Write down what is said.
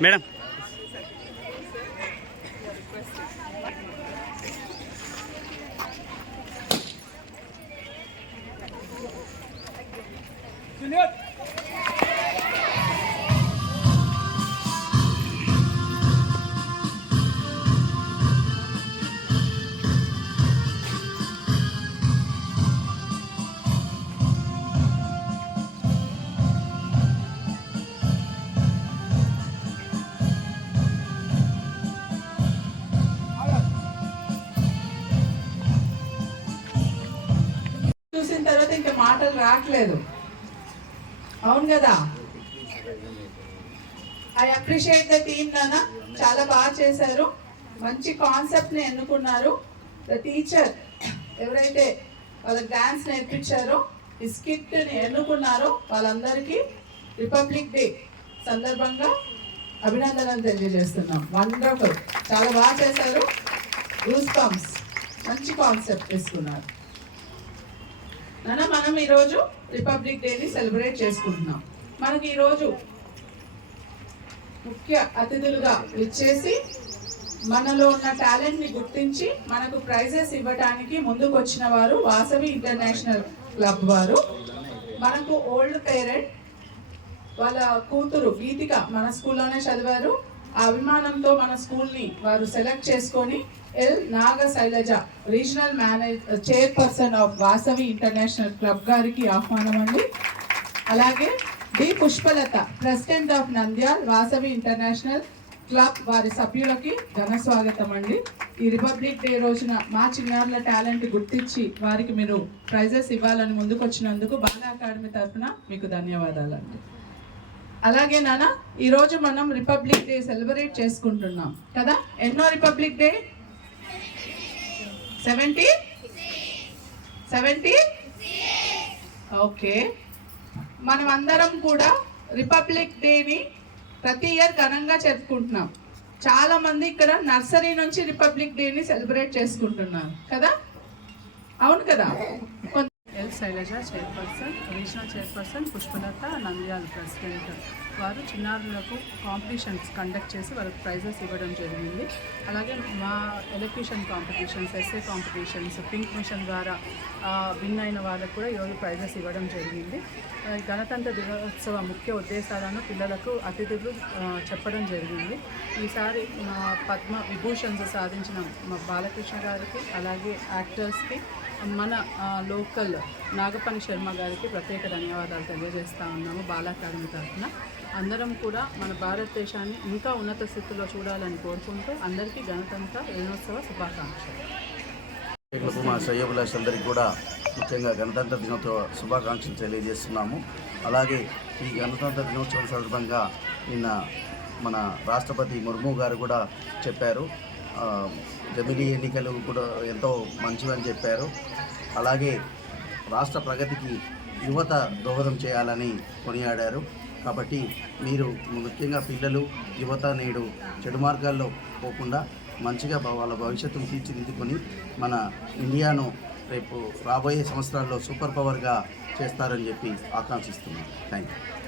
Mira. చూసిన తర్వాత ఇంకా మాటలు రావట్లేదు. అవును కదా? ఐ అప్రిషియేట్ ద టీమ్ నాన్న. చాలా బాగా చేశారు. మంచి కాన్సెప్ట్ని ఎన్నుకున్నారు. ద టీచర్ ఎవరైతే వాళ్ళకి డాన్స్ నేర్పించారో ఈ స్కిట్ని ఎన్నుకున్నారో వాళ్ళందరికీ రిపబ్లిక్ డే సందర్భంగా అభినందనలు తెలియజేస్తున్నాం. వండర్ఫుల్ చాలా బాగా చేశారు. రూస్ పంప్స్ మంచి కాన్సెప్ట్ తీసుకున్నారు. నాన్న మనం ఈరోజు రిపబ్లిక్ డేని సెలబ్రేట్ చేసుకుంటున్నాం. మనకి ఈరోజు ముఖ్య అతిథులుగా ఇచ్చేసి మనలో ఉన్న టాలెంట్ని గుర్తించి మనకు ప్రైజెస్ ఇవ్వడానికి ముందుకు వచ్చిన వారు వాసవి ఇంటర్నేషనల్ క్లబ్ వారు. మనకు ఓల్డ్ పేరెంట్ వాళ్ళ కూతురు గీతిక మన స్కూల్లోనే చదివారు. ఆ అభిమానంతో మన స్కూల్ని వారు సెలెక్ట్ చేసుకొని L Naga Shailaja regional manage chairperson of Vasavi international club గారికి ఆహ్వానం అండి అలాగే D Pushpalatha president of Nandyal Vasavi international club వారి సభ్యులకి ఘన స్వాగతం అండి ఈ రిపబ్లిక్ డే రోజున మా చిన్నారుల టాలెంట్ గుర్తించి వారికి మీరు ప్రైజెస్ ఇవ్వాలని ముందుకు వచ్చినందుకు బాల అకాడమీ తరఫున మీకు ధన్యవాదాలు అండి అలాగే నాన్న ఈరోజు మనం రిపబ్లిక్ డే సెలబ్రేట్ చేసుకుంటున్నాం. కదా? ఎన్నో republic day seventy seventy okay మనం అందరం కూడా రిపబ్లిక్ డేని ప్రతి ఇయర్ ఘనంగా జరుపుకుంటున్నాం. చాలామంది ఇక్కడ నర్సరీ నుంచి రిపబ్లిక్ డేని సెలబ్రేట్ చేసుకుంటున్నారు. కదా? అవును కదా? కొంత Shailaja chairperson regional chairperson Pushpalatha Nandyala president వారు చిన్నారులకు కాంపిటీషన్స్ కండక్ట్ చేసి వాళ్ళకి ప్రైజెస్ ఇవ్వడం జరిగింది. అలాగే మా elocution competitions essay competitions pink mission ద్వారా విన్ అయిన వాళ్ళకు కూడా ఈరోజు ప్రైజెస్ ఇవ్వడం జరిగింది. గణతంత్ర దినోత్సవ ముఖ్య ఉద్దేశాలను పిల్లలకు అతిథులు చెప్పడం జరిగింది. ఈసారి మా పద్మ విభూషణ్స్ సాధించిన మా బాలకృష్ణ గారికి అలాగే యాక్టర్స్కి మన లోకల్ నాగపని శర్మ గారికి ప్రత్యేక ధన్యవాదాలు తెలియజేస్తా ఉన్నాము బాలా తరఫున. అందరం కూడా మన భారతదేశాన్ని ఇంకా ఉన్నత స్థితిలో చూడాలని కోరుకుంటూ అందరికీ గణతంత్ర దినోత్సవ శుభాకాంక్షలు. మా శ్రేయోభిలాషులందరికీ కూడా ముఖ్యంగా గణతంత్ర దినోత్సవ శుభాకాంక్షలు తెలియజేస్తున్నాము. అలాగే ఈ గణతంత్ర దినోత్సవం సందర్భంగా నిన్న మన రాష్ట్రపతి ముర్ము గారు కూడా చెప్పారు. జమిలీ ఎన్నికలు కూడా ఎంతో మంచివని చెప్పారు. అలాగే రాష్ట్ర ప్రగతికి యువత దోహదం చేయాలని కొనియాడారు. కాబట్టి మీరు ముఖ్యంగా పిల్లలు యువత నేడు చెడు మార్గాల్లో పోకుండా మంచిగా వాళ్ళ భవిష్యత్తును తీర్చిదిద్దుకొని మన ఇండియాను రేపు రాబోయే సంవత్సరాల్లో సూపర్ పవర్గా చేస్తారని చెప్పి ఆకాంక్షిస్తున్నాను. Thank you